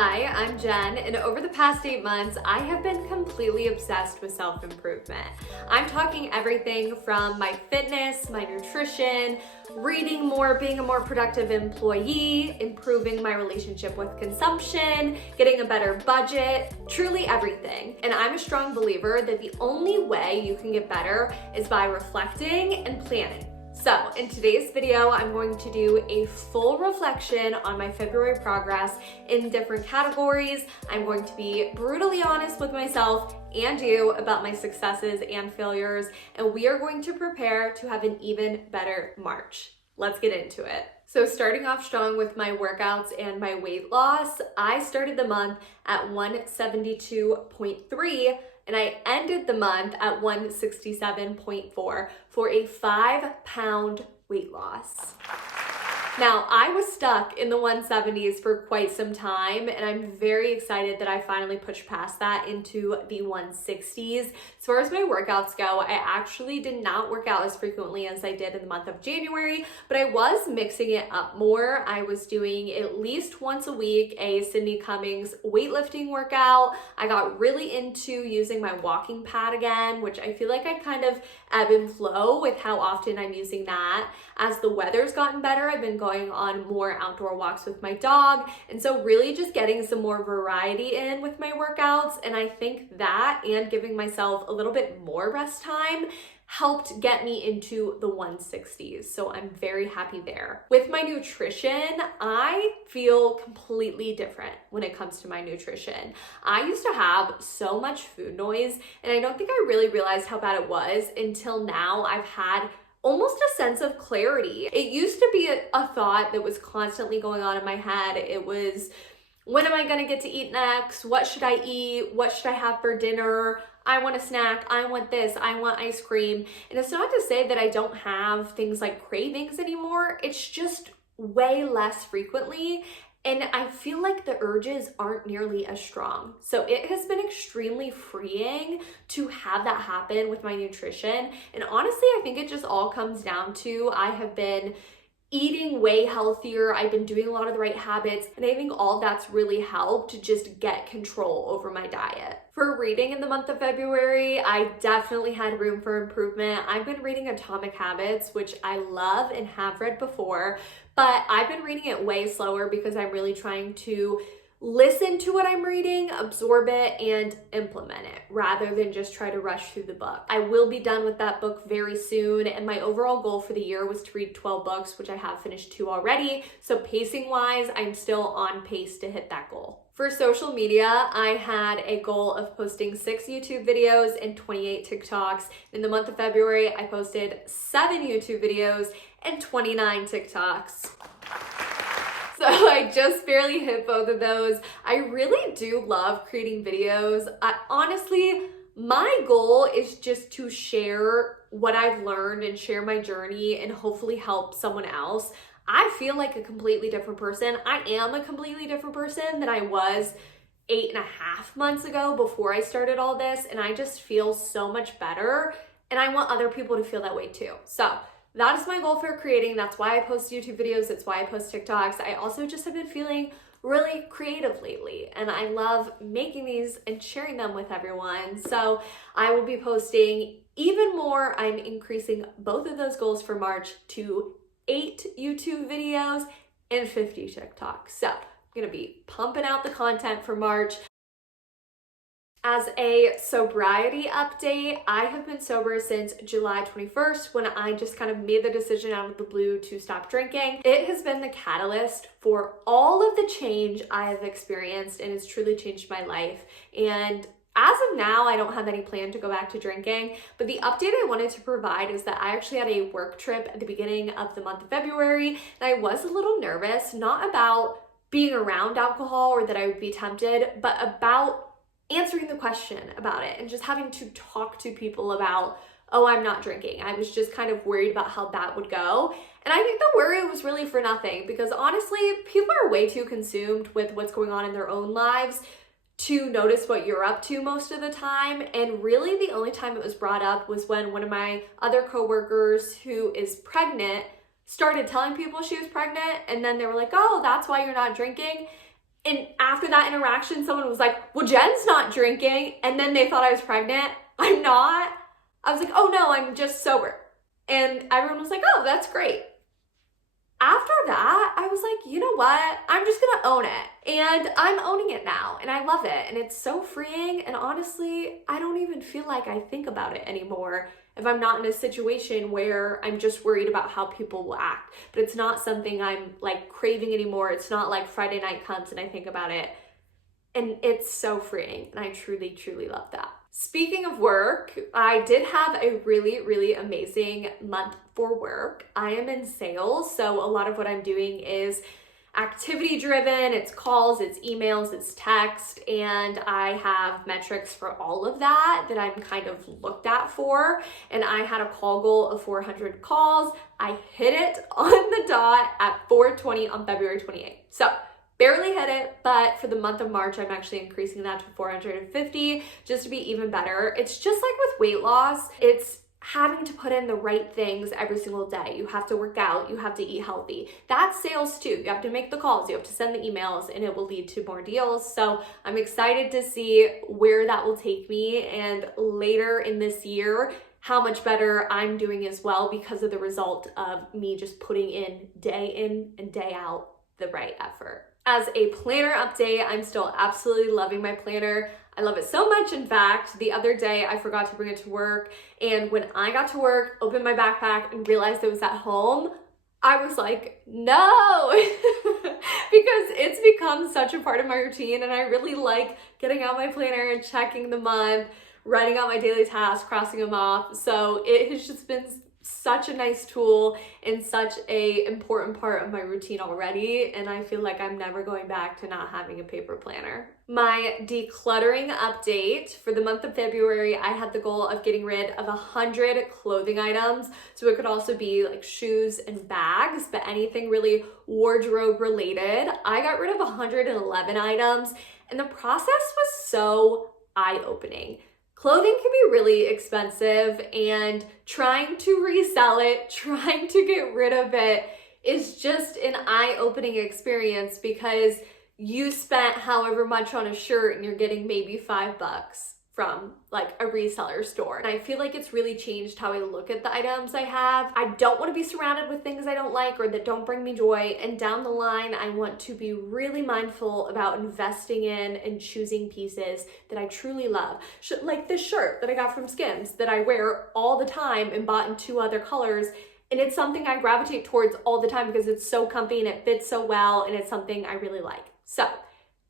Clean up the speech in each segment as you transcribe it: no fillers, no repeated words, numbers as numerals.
Hi, I'm Jen, and over the past 8 months, I have been completely obsessed with self-improvement. I'm talking everything from my fitness, my nutrition, reading more, being a more productive employee, improving my relationship with consumption, getting a better budget, truly everything. And I'm a strong believer that the only way you can get better is by reflecting and planning. So in today's video, I'm going to do a full reflection on my February progress in different categories. I'm going to be brutally honest with myself and you about my successes and failures, and we are going to prepare to have an even better March. Let's get into it. So starting off strong with my workouts and my weight loss, I started the month at 172.3 and I ended the month at 167.4 for a 5-pound weight loss. Now, I was stuck in the 170s for quite some time, and I'm very excited that I finally pushed past that into the 160s. As far as my workouts go, I actually did not work out as frequently as I did in the month of January, but I was mixing it up more. I was doing at least once a week a Sydney Cummings weightlifting workout. I got really into using my walking pad again, which I feel like I kind of ebb and flow with how often I'm using that. As the weather's gotten better, I've been going on more outdoor walks with my dog, and so really just getting some more variety in with my workouts. And I think that and giving myself a little bit more rest time helped get me into the 160s. So I'm very happy there. With my nutrition, I feel completely different when it comes to my nutrition. I used to have so much food noise, and I don't think I really realized how bad it was until now. I've had almost a sense of clarity. It used to be a thought that was constantly going on in my head. It was, when am I gonna get to eat next? What should I eat? What should I have for dinner? I want a snack, I want this, I want ice cream. And it's not to say that I don't have things like cravings anymore. It's just way less frequently. And I feel like the urges aren't nearly as strong. So it has been extremely freeing to have that happen with my nutrition. And honestly, I think it just all comes down to I have been eating way healthier. I've been doing a lot of the right habits, and I think all that's really helped to just get control over my diet. For reading in the month of February, I definitely had room for improvement. I've been reading Atomic Habits, which I love and have read before, but I've been reading it way slower because I'm really trying to listen to what I'm reading, absorb it, and implement it rather than just try to rush through the book. I will be done with that book very soon, and my overall goal for the year was to read 12 books, which I have finished 2 already. So pacing wise, I'm still on pace to hit that goal. For social media, I had a goal of posting 6 YouTube videos and 28 TikToks. In the month of February, I posted 7 YouTube videos and 29 TikToks. So I just barely hit both of those. I really do love creating videos. Honestly, my goal is just to share what I've learned and share my journey and hopefully help someone else. I feel like a completely different person. I am a completely different person than I was 8.5 months ago before I started all this, and I just feel so much better, and I want other people to feel that way too. So that is my goal for creating. That's why I post YouTube videos. That's why I post TikToks. I also just have been feeling really creative lately, and I love making these and sharing them with everyone. So I will be posting even more. I'm increasing both of those goals for March to 8 YouTube videos and 50 TikToks. So I'm gonna be pumping out the content for March. As a sobriety update, I have been sober since July 21st when I just kind of made the decision out of the blue to stop drinking. It has been the catalyst for all of the change I have experienced, and it's truly changed my life. And as of now, I don't have any plan to go back to drinking, but the update I wanted to provide is that I actually had a work trip at the beginning of the month of February, and I was a little nervous, not about being around alcohol or that I would be tempted, but about answering the question about it and just having to talk to people about, oh, I'm not drinking. I was just kind of worried about how that would go. And I think the worry was really for nothing, because honestly, people are way too consumed with what's going on in their own lives to notice what you're up to most of the time. And really the only time it was brought up was when one of my other coworkers who is pregnant started telling people she was pregnant, and then they were like, oh, that's why you're not drinking. And after that interaction, someone was like, well, Jen's not drinking. And then they thought I was pregnant. I'm not. I was like, oh no, I'm just sober. And everyone was like, oh, that's great. After that, I was like, you know what? I'm just gonna own it. And I'm owning it now. And I love it. And it's so freeing. And honestly, I don't even feel like I think about it anymore if I'm not in a situation where I'm just worried about how people will act. But it's not something I'm like craving anymore. It's not like Friday night comes and I think about it. And it's so freeing. And I truly, truly love that. Speaking of work, I did have a really, really amazing month for work. I am in sales, so a lot of what I'm doing is activity driven. It's calls, it's emails, it's text, and I have metrics for all of that I'm kind of looked at for. And I had a call goal of 400 calls. I hit it on the dot at 420 on February 28th. So barely hit it, but for the month of March, I'm actually increasing that to 450 just to be even better. It's just like with weight loss, it's having to put in the right things every single day. You have to work out, you have to eat healthy. That's sales too. You have to make the calls, you have to send the emails, and it will lead to more deals. So I'm excited to see where that will take me, and later in this year, how much better I'm doing as well because of the result of me just putting in and day out the right effort. As a planner update, I'm still absolutely loving my planner. I love it so much. In fact, the other day I forgot to bring it to work. And when I got to work, opened my backpack and realized it was at home, I was like, no, because it's become such a part of my routine. And I really like getting out my planner and checking the month, writing out my daily tasks, crossing them off. So it has just been such a nice tool and such a important part of my routine already, and I feel like I'm never going back to not having a paper planner. My decluttering update for the month of February, I had the goal of getting rid of 100 clothing items. So it could also be like shoes and bags, but anything really wardrobe related. I got rid of 111 items, and the process was so eye-opening. Clothing can be really expensive, and trying to resell it, trying to get rid of it is just an eye-opening experience because you spent however much on a shirt and you're getting maybe $5 from like a reseller store. And I feel like it's really changed how I look at the items I have. I don't want to be surrounded with things I don't like or that don't bring me joy. And down the line, I want to be really mindful about investing in and choosing pieces that I truly love. Like this shirt that I got from Skims that I wear all the time and bought in 2 other colors. And it's something I gravitate towards all the time because it's so comfy and it fits so well, and it's something I really like. So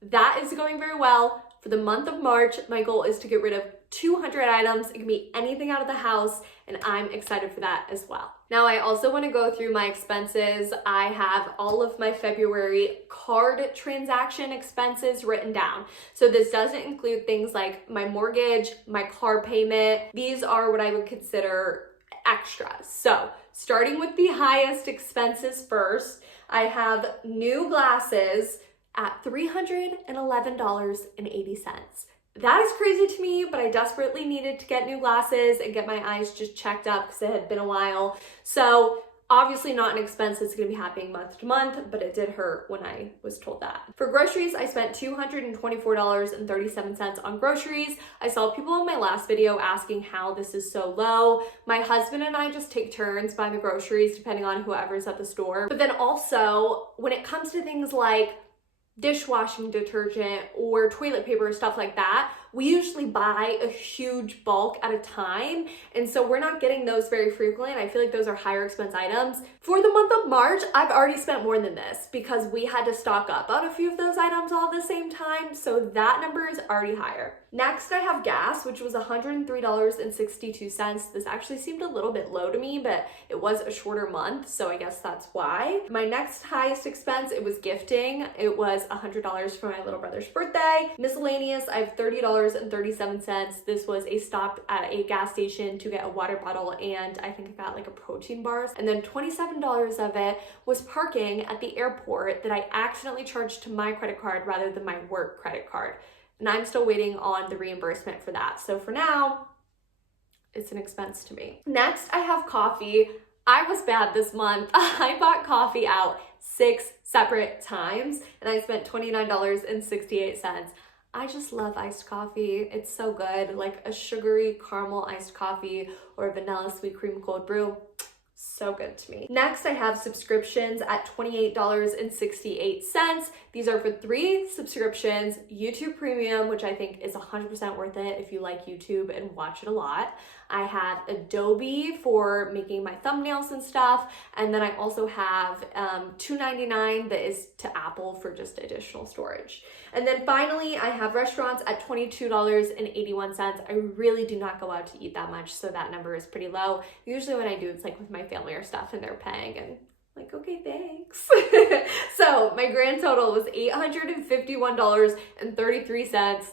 that is going very well. For the month of March, my goal is to get rid of 200 items. It can be anything out of the house, and I'm excited for that as well. Now, I also want to go through my expenses. I have all of my February card transaction expenses written down. So this doesn't include things like my mortgage, my car payment. These are what I would consider extras. So starting with the highest expenses first, I have new glasses at $311.80. That is crazy to me, but I desperately needed to get new glasses and get my eyes just checked up because it had been a while. So obviously not an expense that's going to be happening month to month, but it did hurt when I was told that. For groceries, I spent $224.37 on groceries. I saw people in my last video asking how this is so low. My husband and I just take turns buying the groceries depending on whoever's at the store. But then also when it comes to things like dishwashing detergent or toilet paper, stuff like that, we usually buy a huge bulk at a time, and so we're not getting those very frequently, and I feel like those are higher expense items. For the month of March, I've already spent more than this because we had to stock up on a few of those items all at the same time, so that number is already higher. Next, I have gas, which was $103.62. This actually seemed a little bit low to me, but it was a shorter month, so I guess that's why. My next highest expense, it was gifting. It was $100 for my little brother's birthday. Miscellaneous, I have $30.37. This was a stop at a gas station to get a water bottle, and I think I got like a protein bars. And then $27 of it was parking at the airport that I accidentally charged to my credit card rather than my work credit card. And I'm still waiting on the reimbursement for that. So for now, it's an expense to me. Next, I have coffee. I was bad this month. I bought coffee out 6 separate times and I spent $29.68. I just love iced coffee. It's so good. Like a sugary caramel iced coffee or a vanilla sweet cream cold brew. So good to me. Next, I have subscriptions at $28.68. These are for 3 subscriptions. YouTube Premium, which I think is 100% worth it if you like YouTube and watch it a lot. I have Adobe for making my thumbnails and stuff. And then I also have $2.99 that is to Apple for just additional storage. And then finally, I have restaurants at $22.81. I really do not go out to eat that much, so that number is pretty low. Usually when I do, it's like with my family or stuff and they're paying and like, okay, thanks. So my grand total was $851.33.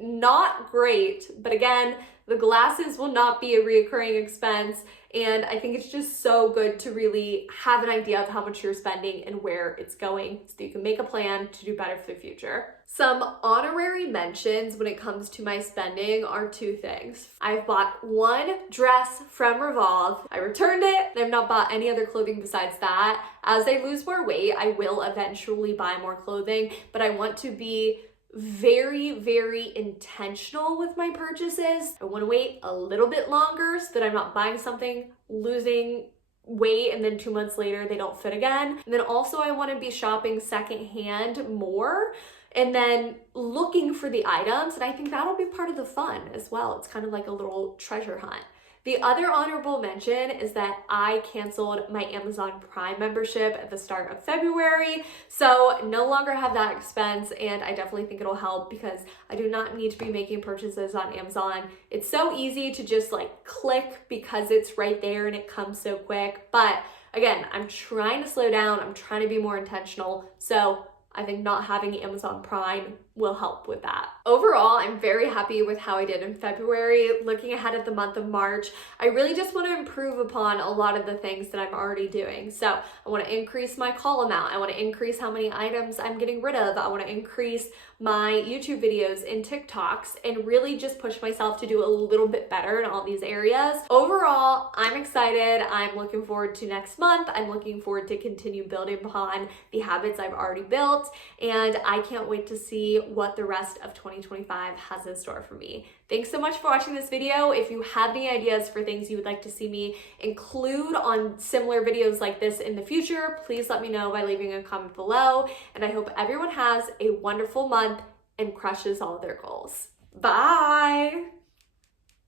Not great, but again, the glasses will not be a reoccurring expense, and I think it's just so good to really have an idea of how much you're spending and where it's going so you can make a plan to do better for the future. Some honorary mentions when it comes to my spending are 2 things. I've bought 1 dress from Revolve. I returned it, and I've not bought any other clothing besides that. As I lose more weight, I will eventually buy more clothing, but I want to be very, very intentional with my purchases. I want to wait a little bit longer so that I'm not buying something, losing weight, and then 2 months later they don't fit again. And then also I want to be shopping secondhand more and then looking for the items, and I think that'll be part of the fun as well. It's kind of like a little treasure hunt. The other honorable mention is that I canceled my Amazon Prime membership at the start of February, so no longer have that expense, and I definitely think it'll help because I do not need to be making purchases on Amazon. It's so easy to just like click because it's right there and it comes so quick, but again, I'm trying to slow down, I'm trying to be more intentional, so I think not having Amazon Prime will help with that. Overall, I'm very happy with how I did in February. Looking ahead at the month of March, I really just want to improve upon a lot of the things that I'm already doing. So I want to increase my call amount. I want to increase how many items I'm getting rid of. I want to increase my YouTube videos and TikToks and really just push myself to do a little bit better in all these areas. Overall, I'm excited. I'm looking forward to next month. I'm looking forward to continue building upon the habits I've already built, and I can't wait to see what the rest of 2025 has in store for me. Thanks so much for watching this video. If you have any ideas for things you would like to see me include on similar videos like this in the future, please let me know by leaving a comment below. And I hope everyone has a wonderful month and crushes all of their goals. Bye!